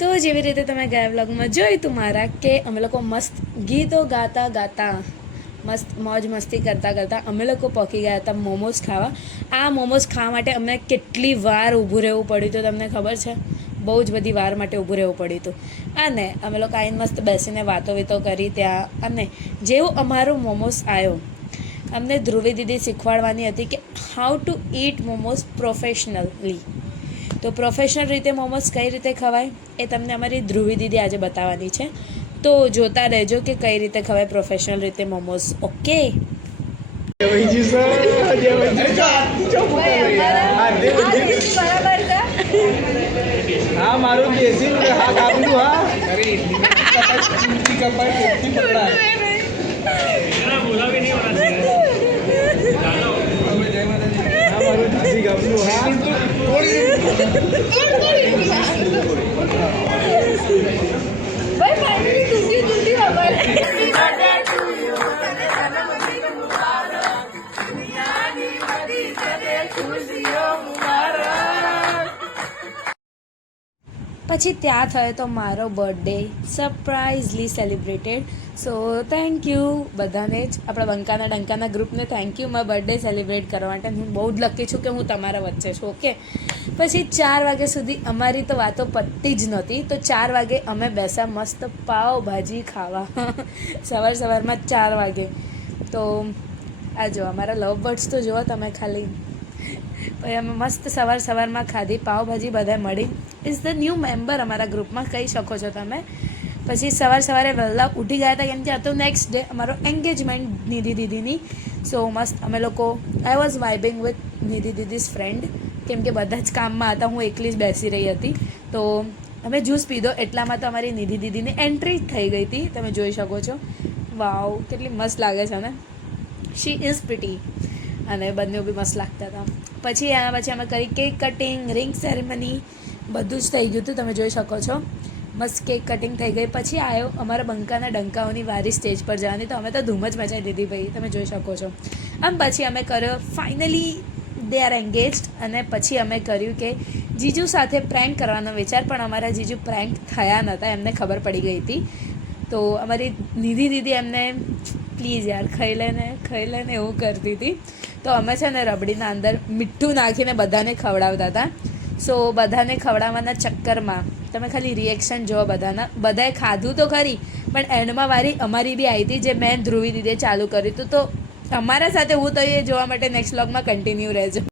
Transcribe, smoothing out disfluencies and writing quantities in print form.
તો જેવી રીતે તમે ગયા વ્લોગમાં જોયું તું મારા કે અમે લોકો મસ્ત ગીતો ગાતા ગાતા મસ્ત મોજ મસ્તી કરતાં કરતાં અમે લોકો પહોંચી ગયા હતા મોમોઝ ખાવા. આ મોમોઝ ખાવા માટે અમને કેટલી વાર ઊભું રહેવું પડ્યું હતું તમને ખબર છે? બહુ જ બધી વાર માટે ઊભું રહેવું પડ્યું હતું. અને અમે લોકો આવીને મસ્ત બેસીને વાતો વિતો કરી ત્યાં. અને જેવું અમારું મોમોઝ આવ્યો, અમને ધ્રુવી દીદી શીખવાડવાની હતી કે how to eat momos professionally. તો પ્રોફેશનલ રીતે મોમોઝ કઈ રીતે ખવાય એ તમને અમારી ધ્રુવી દીદી આજે બતાવવાની છે. તો જોતા રહેજો કે કઈ રીતે ખવાય પ્રોફેશનલ રીતે મોમોઝ. ઓકે, હા મારું દેશી હા કાપલું હા પછી ત્યાં થયો તો મારો birthday surprisingly celebrated. So thank you બધાને જ, આપણા બંકાના ડંકાના ગ્રુપને થેન્ક યુ મારા બર્થડે સેલિબ્રેટ કરવા માટે. હું બહુ જ લકી છું કે હું તમારા વચ્ચે છું. ઓકે, પછી 4 વાગ્યા સુધી અમારી તો વાતો પતતી જ નહોતી. તો 4 વાગે અમે બેસા મસ્ત પાવભાજી ખાવા સવારમાં 4 વાગે. તો આ જો અમારા લવ બર્ડ્સ તો જુઓ તમે ખાલી. પછી અમે મસ્ત સવારમાં ખાધી પાવભાજી, બધાએ મળી. ઇઝ ધ ન્યૂ મેમ્બર અમારા ગ્રુપમાં કહી શકો છો તમે. પછી સવારે વહેલા ઉઠી ગયા હતા કેમ કે આ તો નેક્સ્ટ ડે અમારો એન્ગેજમેન્ટ નિધિ દીદીની. સો મસ્ત અમે લોકો I was vibing with Nidhi દીદીઝ ફ્રેન્ડ, કેમ કે બધા જ કામમાં હતા, હું એકલી જ બેસી રહી હતી. તો અમે જ્યુસ પીધો એટલામાં તો અમારી નિધિ દીદીની એન્ટ્રી થઈ ગઈ હતી, તમે જોઈ શકો છો. વાવ, કેટલી મસ્ત લાગે છે ને, શી ઇઝ પ્રિટી. અને બંને બી મસ્ત લાગતા હતા. પછી અમે કરી કેક કટિંગ, રિંગ સેરેમની, બધું જ થઈ ગયું હતું, તમે જોઈ શકો છો. મસ્ત કેક કટિંગ થઈ ગઈ. પછી આવ્યો અમારા બંકાના ડંકાઓની વારી સ્ટેજ પર જવાની. તો અમે તો ધૂમ જ મચાવી દીધી ભાઈ, તમે જોઈ શકો છો. પછી અમે કર્યો ફાઇનલી દે આર એન્ગેજડ. અને પછી અમે કર્યું કે જીજુ સાથે પ્રેન્ક કરવાનો વિચાર, પણ અમારા જીજુ પ્રેન્ક થયા નહોતા, એમને ખબર પડી ગઈ હતી. તો અમારી નિધિ દીદી એમને પ્લીઝ યાર ખાઈ લેને એવું કરતી હતી. તો અમે છે ને રબડીના અંદર મીઠું નાખીને બધાને ખવડાવતા હતા. સો બધાને ખવડાવવાના ચક્કરમાં તમે ખાલી રિએક્શન જુઓ બધાના. બધાએ ખાધું તો ખરી, પણ એન્ડમાં વારી અમારી બી આવી હતી, જે મેં ધ્રુવી દીદીએ ચાલુ કર્યું હતું. તો અમારા સાથે હું તો એ જોવા માટે નેક્સ્ટ વ્લોગમાં કન્ટિન્યુ રહેજો.